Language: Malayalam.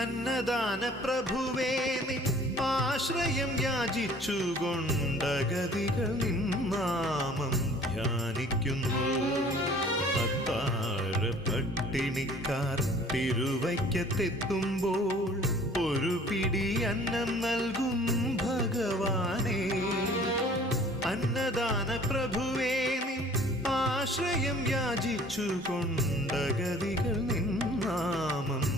അന്നദാന പ്രഭുവേ നിൻ ആശ്രയം യാചിച്ചുകൊണ്ടഗതികൾ നിന്നാമം ധ്യാനിക്കുന്നു. അത്താഴ പട്ടിണിക്കാർ തിരുവയ്ക്കത്തെത്തുമ്പോൾ ഒരു പിടി അന്നം നൽകും ഭഗവാനേ. അന്നദാന പ്രഭുവേ നിൻ ആശ്രയം യാചിച്ചുകൊണ്ടഗതികൾ നിന്നാമം